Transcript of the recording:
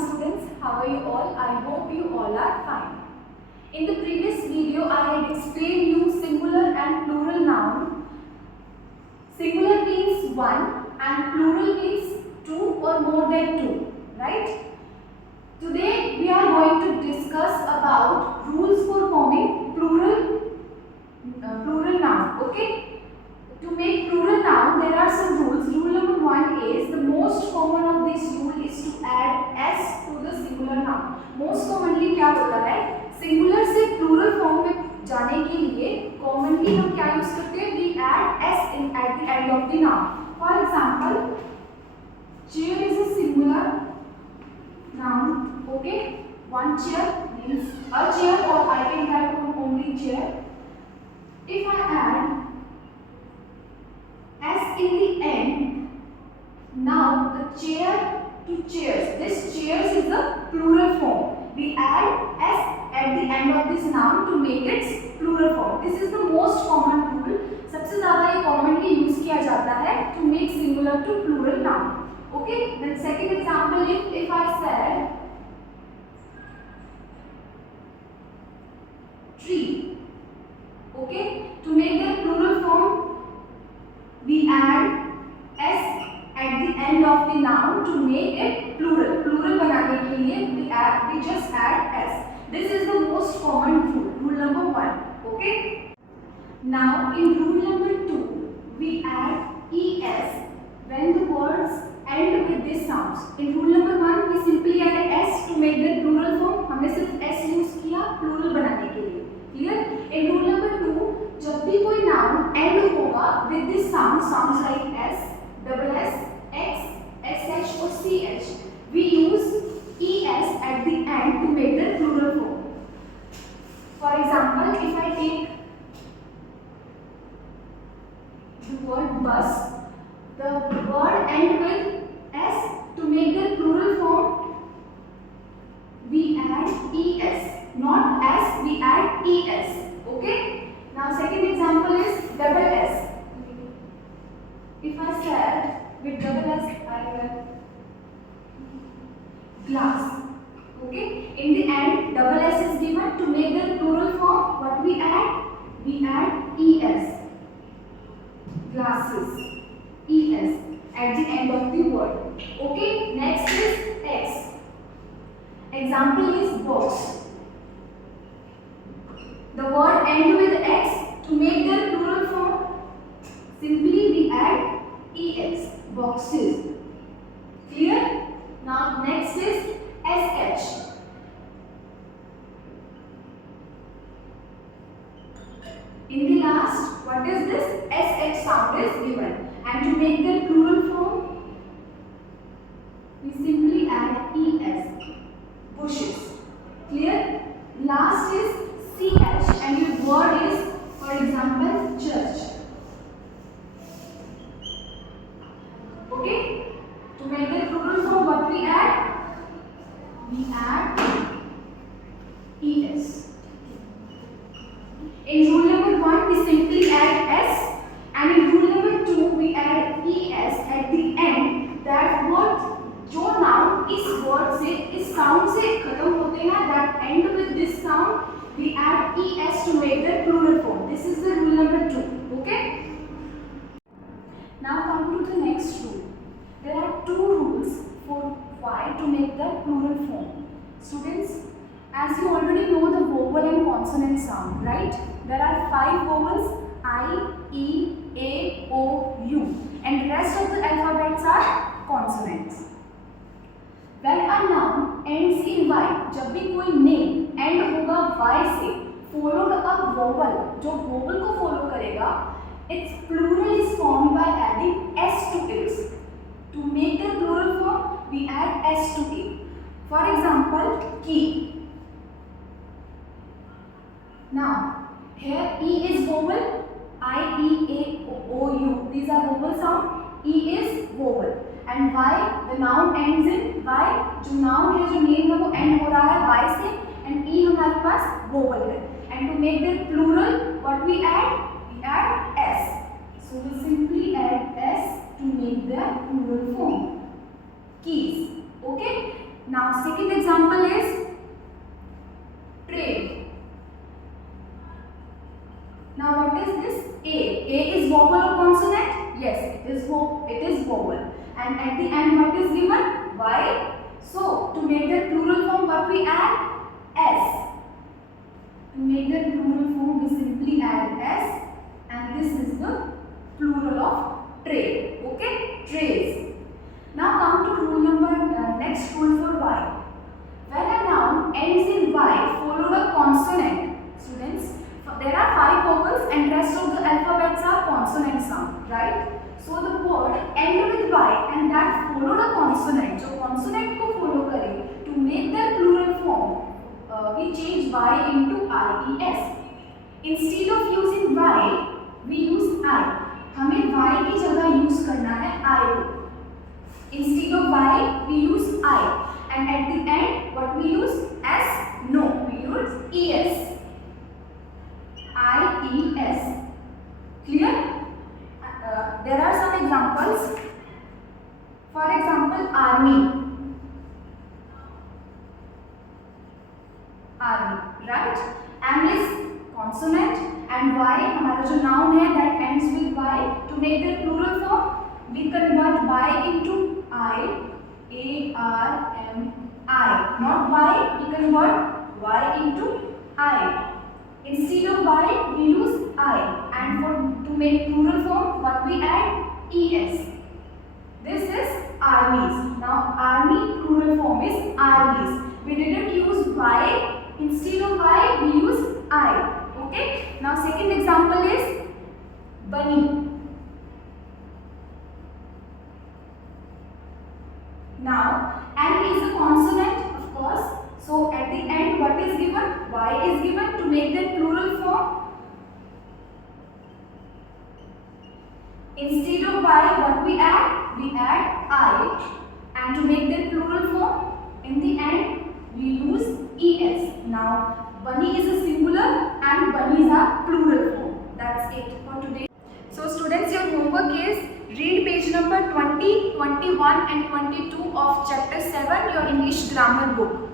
students, how are you all? I hope you all are fine. In the previous video I had explained you singular and plural noun. Singular means one and plural means two or more than two, right? Today we are going to discuss about rules for forming plural noun, okay? To make plural noun, there are some rules. Rule number 1 is the most common of this rule is to add s to the singular noun. Most commonly क्या होता है? Singular से plural form में जाने के लिए commonly हम क्या use करते हैं? We add s in at the end of the noun. For example, chair is a singular noun. Okay, one chair means a chair, or I can have only chair. If I add s in the end, now the chair to chairs, this chairs is the plural form. We add s at the end of this noun to make its plural form. This is the most common rule. सबसे ज़्यादा ये commonly use किया जाता है to make singular to plural noun. Okay. Then second example, if I said tree, okay, to make the plural form we add s at the end of the noun to make it plural. Plural बनाने के लिए we just add s. This is the most common rule. Rule number 1. Okay. Now in rule number 2 we add es when the words end with these sounds. In rule number 1 we simply add s to make the plural form. हमने सिर्फ s use किया plural बनाने के लिए. Clear? In rule number 2 जब भी कोई noun end होगा with this sounds like s, double s, x, sh or ch, we use es at the end to make the plural form. For example, if I take the word bus, the word end with s. To make the plural form we add es, not s, we add es. Okay. Now second example is double s. If I said with double s I have glass. Okay. In the end double s is given. To make the plural form what we add? We add es. Glasses. Es at the end of the word. Okay. Next is x. Example is box. The word end with x. To make the plural form simply we add ex. Boxes. Clear? Now next is sh. In the last, what is this? sh sound is given. And to make the plural form, we simply add es. Bushes. Clear? Last is ch and your word is, for example, church. Okay? To make the plural form, what we add? We add es. In rule number 1, we simply add s, and in rule number 2, we add es at the end. That word, जो noun इस word से, इस sound से खत्म होते हैं, that end with this sound, we add es to make the plural form. This is the rule number 2. Okay? Now come to the next rule. There are two rules for y to make the plural form. Students, as you already know the vowel and consonant sound, right? There are 5 vowels: I, E, A, O, U, and rest of the alphabets are consonants. When a noun ends in y, जब भी कोई name end होगा y से, followed a vowel, जो vowel को follow करेगा, its plural is formed by adding s to it. To make the plural form, we add s to it. For example, key. Now, here E is vowel, I, E, A, O, U. These are vowel sound. E is vowel. And Y, the noun ends in Y. जो noun है, जो name है, वो end हो रहा है Y से. And E हमारे पास vowel है. And to make the plural, what we add? We add S. So we simply add S to make the plural form. Keys. Okay. Now second example is trade. Now what is this? A. A is vowel or consonant? Yes, it is vowel. And at the end what is given? Y. So to make the plural form, what we add? S. To make the plural form, we simply add S, and this is the plural of trade. Okay, trades. Now come to rule number next rule for Y. When a noun ends in Y, followed a consonant. Students, there are 5 vowels and rest of the alphabets are consonant sound, right? So the word end with Y and that followed a consonant. So consonant को follow करें. To make the plural form, we change Y into IES. Instead of using Y, we use I. हमें Y की जगह use करना है I को. Instead of Y, we use I. And at the end, what we use? S? No, we use ES. IES. Clear? There are some examples. For example, army. Army, right? M is consonant and Y, हमारा जो noun है that ends with Y. To make the plural form, we convert Y into I. A-R-M-I. Not Y, we convert Y into I. Instead of Y, we use I. And to make plural form, what we add? ES. This is armies. Now, army plural form is armies. We didn't use Y. Instead of Y, we use I. Okay? Now, second example is bunny. Now, N is a consonant, of course. So, at the end, what is given? Y is given. To make the plural form, instead of Y, what we add? We add I. And to make the plural form, in the end, we use ES. Now, bunny is a singular and bunnies are plural form. That's it for today. So, students, your homework is read page number 20, 21 and 22 of chapter 7, your English grammar book.